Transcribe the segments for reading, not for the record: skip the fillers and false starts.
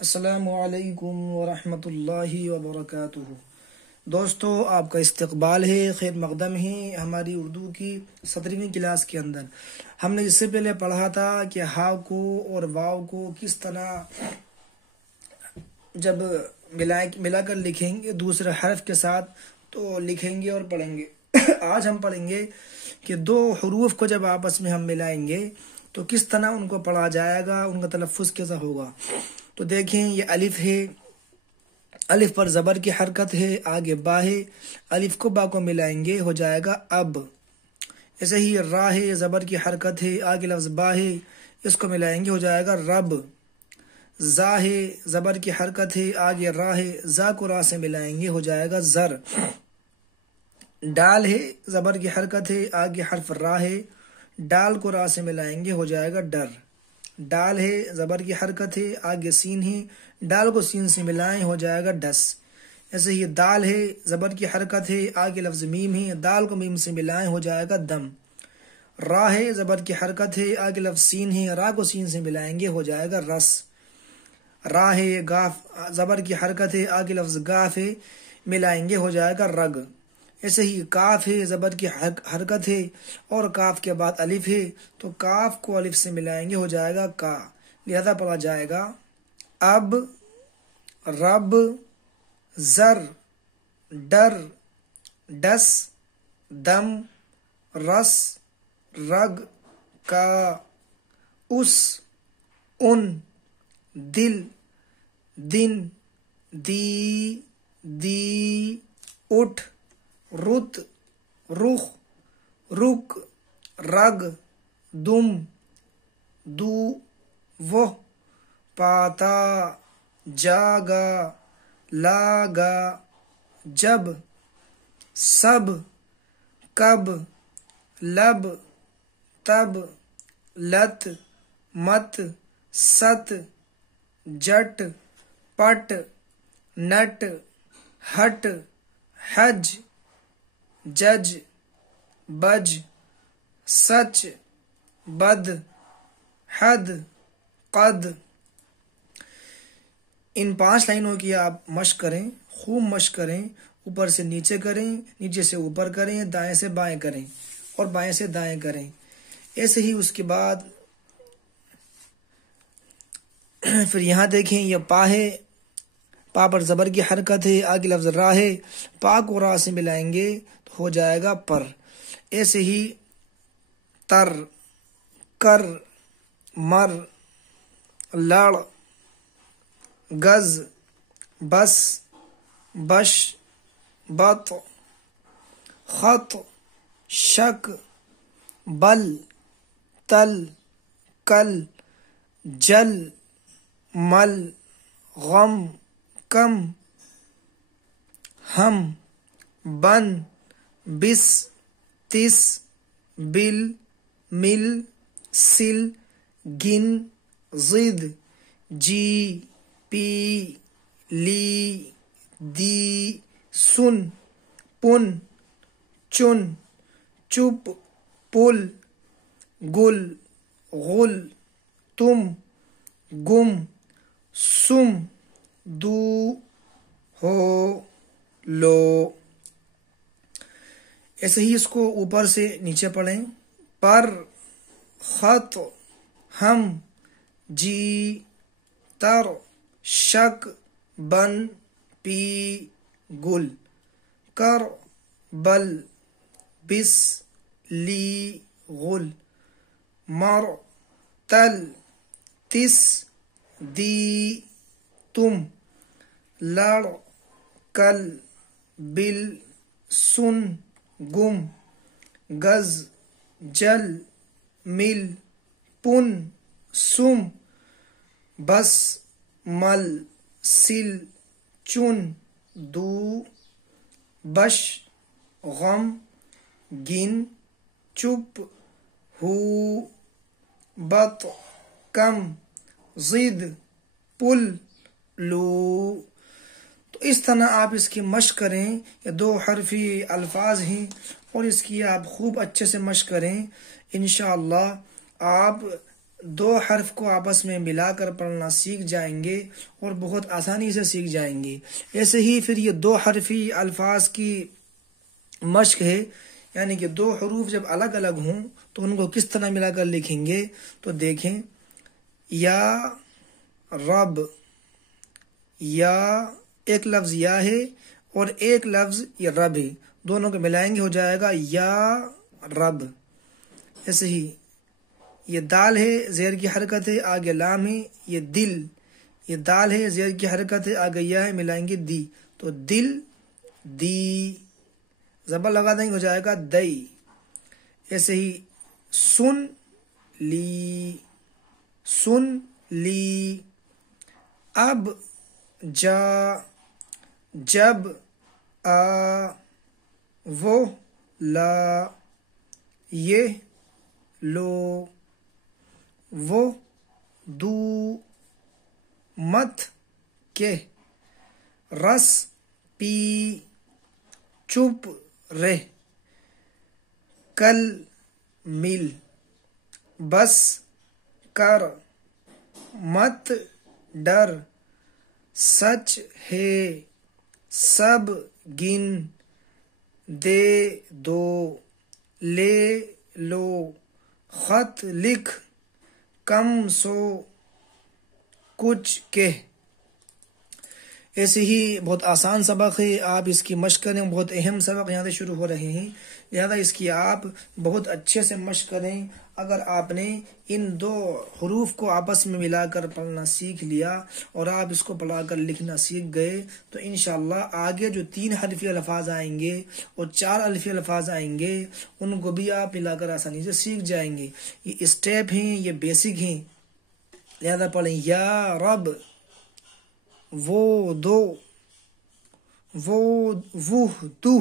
السلام علیکم ورحمۃ اللہ وبرکاتہ۔ دوستو، آپ کا استقبال ہے، خیر مقدم ہے ہماری اردو کی 17ویں کلاس کے اندر۔ ہم نے اس سے پہلے پڑھا تھا کہ ہا کو اور واو کو کس طرح جب ملا کر لکھیں گے دوسرے حرف کے ساتھ تو لکھیں گے اور پڑھیں گے۔ آج ہم پڑھیں گے کہ دو حروف کو جب آپس میں ہم ملائیں گے تو کس طرح ان کو پڑھا جائے گا، ان کا تلفظ کیسا ہوگا۔ تو دیکھیں، یہ الف ہے، الف پر زبر کی حرکت ہے، آگے با ہے، الف کو با کو ملائیں گے ہو جائے گا اب۔ ایسے ہی را ہے، زبر کی حرکت ہے، آگے لفظ با ہے، اس کو ملائیں گے ہو جائے گا رب۔ زا ہے، زبر کی حرکت ہے، آگے را ہے، زا کو را سے ملائیں گے ہو جائے گا زر۔ ڈال ہے، زبر کی حرکت ہے، آگے حرف را ہے، ڈال کو را سے ملائیں گے ہو جائے گا ڈر۔ ڈال ہے، زبر کی حرکت ہے، آگے سین ہے، ڈال کو سین سے ملائیں ہو جائے گا ڈس۔ ایسے ہی دال ہے، زبر کی حرکت ہے، آگے لفظ میم ہے، دال کو میم سے ملائیں ہو جائے گا دم۔ را ہے، زبر کی حرکت ہے، آگے لفظ سین ہے، را کو سین سے ملائیں گے ہو جائے گا رس۔ را ہے، گاف، زبر کی حرکت ہے، آگے لفظ گاف ہے، ملائیں گے ہو جائے گا رگ۔ ایسے ہی کاف ہے، زبر کی حرکت ہے اور کاف کے بعد الف ہے، تو کاف کو الف سے ملائیں گے ہو جائے گا کا، لہذا پڑھا جائے گا اب، رب، زر، ڈر، ڈس، دم، رس، رگ، کا، اس، ان، دل، دن، دی، دی، اٹھ، رت، رخ، رک، رگ، دم، دو، وہ، پاتا، جاگا، لاگا، جب، سب، کب، لب، تب، لت، مت، ست، جٹ، پٹ، نٹ، ہٹ، حج، جج، بج، سچ، بد، حد، قد۔ ان 5 لائنوں کی آپ مشق کریں، خوب مشق کریں، اوپر سے نیچے کریں، نیچے سے اوپر کریں، دائیں سے بائیں کریں اور بائیں سے دائیں کریں۔ ایسے ہی اس کے بعد پھر یہاں دیکھیں، یہ پا ہے، پا پر زبر کی حرکت ہے، آگے لفظ را ہے، پا کو را سے ملائیں گے تو ہو جائے گا پر۔ ایسے ہی تر، کر، مر، لڑ، گز، بس، بش، بط، خط، شک، بل، تل، کل، جل، مل، غم، کم، ہم، بن، بس، تس، بل، مل، سل، گن، ضد، جی، پی، لی، دی، سن، پن، چن، چپ، پل، گل، غل، تم، گم، سم، دو، ہو، لو۔ ایسے ہی اس کو اوپر سے نیچے پڑھیں، پر، خط، ہم، جی، تر، شک، بن، پی، گل، کر، بل، بس، لی، غل، مر، تل، تس، دی، تم، لڑ، کل، بل، سن، گم، گز، جل، مل، پن، سم، بس، مل، سل، چن، دو، بش، غم، گن، چپ، ہو، بط، کم، ضد، پل، لو۔ تو اس طرح آپ اس کی مشق کریں، یہ 2 حرفی الفاظ ہیں اور اس کی آپ خوب اچھے سے مشق کریں، انشاءاللہ آپ دو حرف کو آپس میں ملا کر پڑھنا سیکھ جائیں گے اور بہت آسانی سے سیکھ جائیں گے۔ ایسے ہی پھر یہ دو حرفی الفاظ کی مشق ہے، یعنی کہ دو حروف جب الگ الگ ہوں تو ان کو کس طرح ملا کر لکھیں گے۔ تو دیکھیں، یا رب، یا ایک لفظ یا ہے اور ایک لفظ یہ رب ہے، دونوں کو ملائیں گے ہو جائے گا یا رب۔ ایسے ہی یہ دال ہے، زیر کی حرکت ہے، آگے لام ہے، یہ دل، یہ دال ہے، زیر کی حرکت ہے، آگے یا ہے، ملائیں گے دی، تو دل، دی، زبر لگا دیں گے ہو جائے گا دئی۔ ایسے ہی سن لی، سن لی، اب، جا، جب، آ، وہ، لا، یہ، لو، وہ، دو، مت، کہ، رس، پی، چپ، رہ، کل، مل، بس، کر، مت، ڈر، سچ ہے، سب، گن، دے دو، لے لو، خط لکھ، کم سو، کچھ کہ۔ ایسے ہی بہت آسان سبق ہے، آپ اس کی مشق کریں، بہت اہم سبق یہاں سے شروع ہو رہے ہیں، لہذا اس کی آپ بہت اچھے سے مشق کریں۔ اگر آپ نے ان دو حروف کو آپس میں ملا کر پڑھنا سیکھ لیا اور آپ اس کو پڑھا کر لکھنا سیکھ گئے تو انشاءاللہ آگے جو 3 حرفی الفاظ آئیں گے اور 4 حرفی الفاظ آئیں گے ان کو بھی آپ ملا کر آسانی سے سیکھ جائیں گے۔ یہ اسٹیپ ہیں، یہ بیسک ہیں، لہذا پڑھیں، یا رب، وہ دو، وہ تو،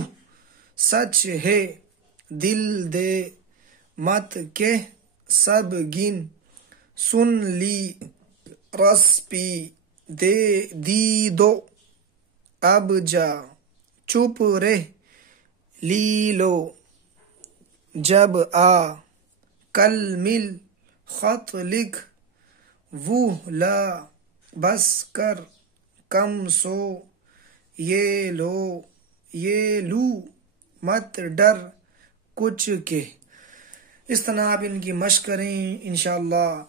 سچ ہے، دل دے، مت کہ، سب گن، سن لی، رس پی، دی دو، اب جا، چپ رہ، لی لو، جب آ، کل مل، خط لکھ، وہ لا، بس کر، کم سو، یہ لو، یہ لو، مت ڈر، کچھ کہ۔ اس طرح آپ ان کی مشق کریں، انشاءاللہ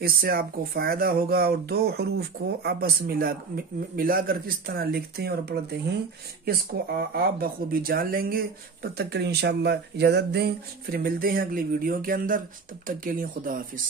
اس سے آپ کو فائدہ ہوگا۔ اور دو حروف کو آپس ملا کر کس طرح لکھتے ہیں اور پڑھتے ہیں اس کو آپ بخوبی جان لیں گے۔ تب تک کے لیے انشاءاللہ اجازت دیں، پھر ملتے ہیں اگلی ویڈیو کے اندر، تب تک کے لیے خدا حافظ۔